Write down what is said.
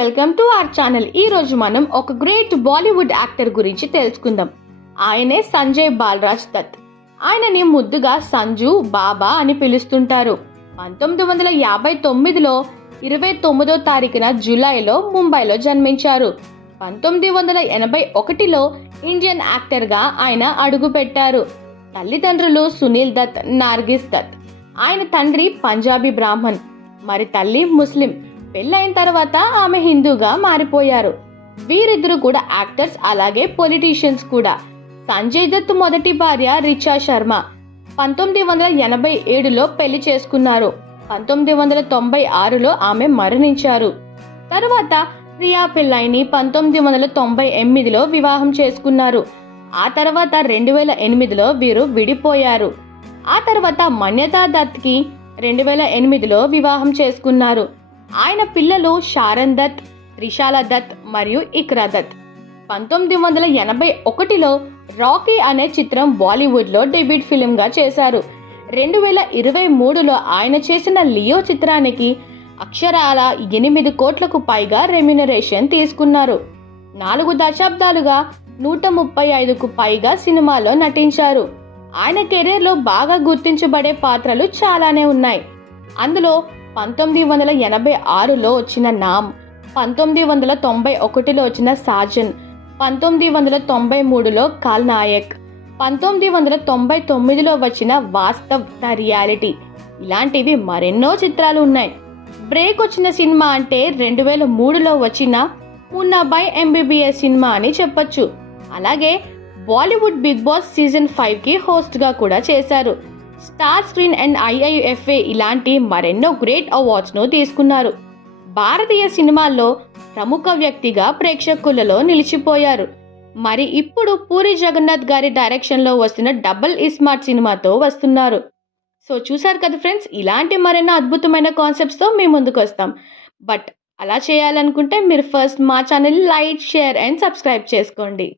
Welcome to our channel. ఈ రోజు మనం ఒక గ్రేట్ బాలీవుడ్ యాక్టర్ గురించి తెలుసుకుందాం. ఆయనే సంజయ్ బాలరాజ్ దత్. ఆయనని ముద్దుగా సంజు బాబా అని పిలుస్తుంటారు. 1959లో 29వ తారీఖున జూలైలో ముంబైలో జన్మించారు. 1981లో ఇండియన్ యాక్టర్గా ఆయన అడుగుపెట్టారు. తల్లిదండ్రులు సునీల్ దత్, నార్గిస్ దత్. ఆయన తండ్రి పంజాబీ బ్రాహ్మణ్, మరి తల్లి ముస్లిం. పెళ్ళైన తర్వాత ఆమె హిందూగా మారిపోయారు. వీరిద్దరు కూడా యాక్టర్స్, అలాగే పొలిటీషియన్స్ కూడా. సంజయ్ దత్ మొదటి భార్య రిచా శర్మ 1987లో పెళ్లి చేసుకున్నారు. 1996లో ఆమె మరణించారు. తర్వాత రియా పిల్లైని 1998లో వివాహం చేసుకున్నారు. ఆ తర్వాత 2008లో వీరు విడిపోయారు. ఆ తర్వాత మన్యతా దత్కి 2008లో వివాహం చేసుకున్నారు. ఆయన పిల్లలు శారన్ దత్, త్రిషాల దత్ మరియు ఇక్రా దత్. 1981లో రాకీ అనే చిత్రం బాలీవుడ్లో డెబ్యూట్ ఫిలింగా చేశారు. 2023లో ఆయన చేసిన లియో చిత్రానికి అక్షరాల 8 కోట్లకు పైగా రెమ్యునరేషన్ తీసుకున్నారు. 4 దశాబ్దాలుగా 135కు పైగా సినిమాల్లో నటించారు. ఆయన కెరీర్లో బాగా గుర్తించబడే పాత్రలు చాలానే ఉన్నాయి. అందులో 1986లో వచ్చిన నామ్, 1991లో వచ్చిన సాజన్, 1993లో ఖల్నాయక్, 1999లో వచ్చిన వాస్తవ్ ద రియాలిటీ, ఇలాంటివి మరెన్నో చిత్రాలు ఉన్నాయి. బ్రేక్ వచ్చిన సినిమా అంటే 2003లో వచ్చిన మున్నాబాయ్ ఎంబీబీఎస్ సినిమా అని చెప్పొచ్చు. అలాగే బాలీవుడ్ బిగ్ బాస్ సీజన్ 5కి హోస్ట్గా కూడా చేశారు. స్టార్ స్క్రీన్ అండ్ IIFA ఇలాంటి మరెన్నో గ్రేట్ అవార్డ్స్ను తీసుకున్నారు. భారతీయ సినిమాల్లో ప్రముఖ వ్యక్తిగా ప్రేక్షకులలో నిలిచిపోయారు. మరి ఇప్పుడు పూరి జగన్నాథ్ గారి డైరెక్షన్లో వస్తున్న డబుల్ ఇస్మార్ట్ సినిమాతో వస్తున్నారు. సో చూసారు కదా ఫ్రెండ్స్, ఇలాంటి మరెన్నో అద్భుతమైన కాన్సెప్ట్స్తో మీ ముందుకు వస్తాం. బట్ అలా చేయాలనుకుంటే మీరు ఫస్ట్ మా channel like, share and subscribe చేసుకోండి.